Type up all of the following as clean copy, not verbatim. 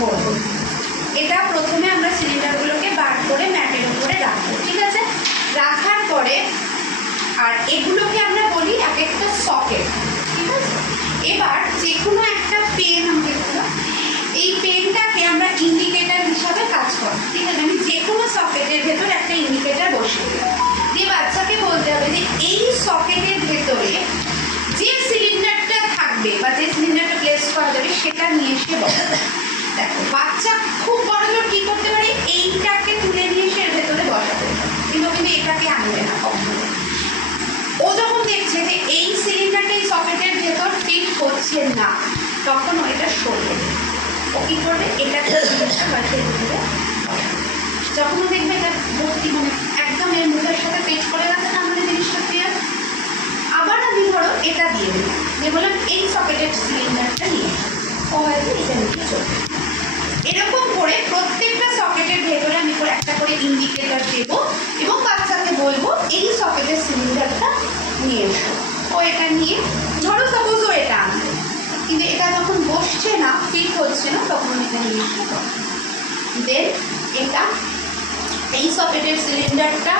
ভরবো। এটা প্রথমে আমরা সিলিন্ডারগুলোকে বার করে ম্যাটের উপরে রাখবো, ঠিক আছে? রাখার পরে আর এগুলোকে আমরা বলি এক একটা সকেট, ঠিক আছে? এবার যে কোনো একটা পেন আমি দেখলাম, এই পেনটাকে আমরা ইন্ডিকেটার হিসাবে কাজ করি, ঠিক আছে? আমি যে কোনো সকেটের ভেতর একটা ইন্ডিকেটার বসিয়ে দিই, দিয়ে বাচ্চাকে বলতে হবে যে এই সকেটের ভেতরে যে সিলিন্ডারটা থাকবে বা যে সিলিন্ডারটা প্লেস করা যাবে সেটা নিয়ে এসে বসাবে। দেখো বাচ্চা খুব বড় জোর কী করতে পারে, এইটাকে তুলে নিয়ে এসে এর ভেতরে বসাবে, কিন্তু এটাকে আনবে না কখনো। ও যখন দেখছে যে এই সিলিন্ডারটা এই সকেটের ভেতর ফিট হচ্ছে না, তখন ও এটা সরিয়ে দেবে। ও কী করবে, এটাকে যখন ও দেখবে এটা ভর্তি মানে একদম এর মুখের সাথে পেট করে গেছে না, আমাদের জিনিসটা ক্লিয়ার। আবার আমি ধরো এটা দিয়ে দিলাম, দিয়ে বললাম এই সকেটের সিলিন্ডারটা নিয়ে ও হয়তো এটা নিয়ে চলবে। এরকম করে প্রত্যেকটা সকেটের ভেতরে আমি করে একটা করে ইন্ডিকেটার দেবো এবং বাচ্চাকে বলবো এই সকেটের সিলিন্ডারটা নিয়ে এসো। ও এটা নিয়ে ধরো সাপোজ ও এটা আনবে, কিন্তু এটা যখন বসছে না, ফিট হচ্ছে না, তখন এটা নিয়ে এসে দেন এটা এই সকেটের সিলিন্ডারটা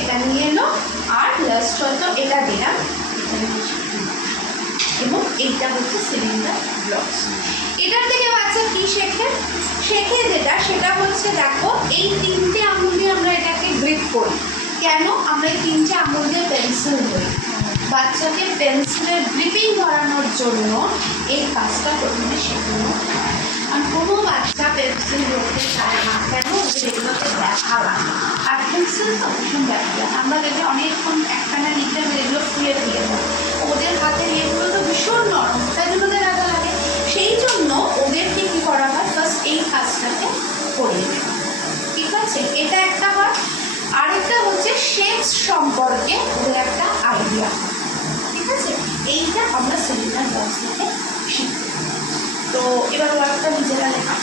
এটা নিয়ে এলো, আর লাস্ট হয়তো এটা দিলাম এবং এইটা হচ্ছে সিলিন্ডার ব্লকস। এটার থেকে বাচ্চা কি শেখে, যেটা সেটা হচ্ছে দেখো এই তিনটে আঙুল দিয়ে আমরা এটাকে গ্রিপ করি। কেন আমরা এই তিনটে আঙুল দিয়ে পেন্সিল ধরি? বাচ্চাকে পেন্সিলের গ্রিপিং ধরানোর জন্য এই কাজটা প্রথমে শেখানো। আর কোনো বাচ্চা পেন্সিল ধরতে চায় না, কেন? এগুলোকে দেখা লাগে, আর পেন্সিল তো ভীষণ দেখা। আমরা দেখে অনেকক্ষণ একটানা নিতে এগুলো ফুলে ফুলে যায়, ওদের হাতে এগুলো তো ভীষণ নরম, তাই জন্য ওদের দেখা লাগে। সেই জন্য ওদেরকে কী করা হয়, ফার্স্ট এই কাজটাকে করিয়ে দেওয়া, ঠিক আছে? এটা একটা হয়। আরেকটা হচ্ছে শেপস সম্পর্কে ওদের একটা আইডিয়া, ঠিক আছে? এইটা আমরা সিলিন্ডার বক্স থেকে শিখি। তো এবার ওয়ার্কটা নিজেরা লেখা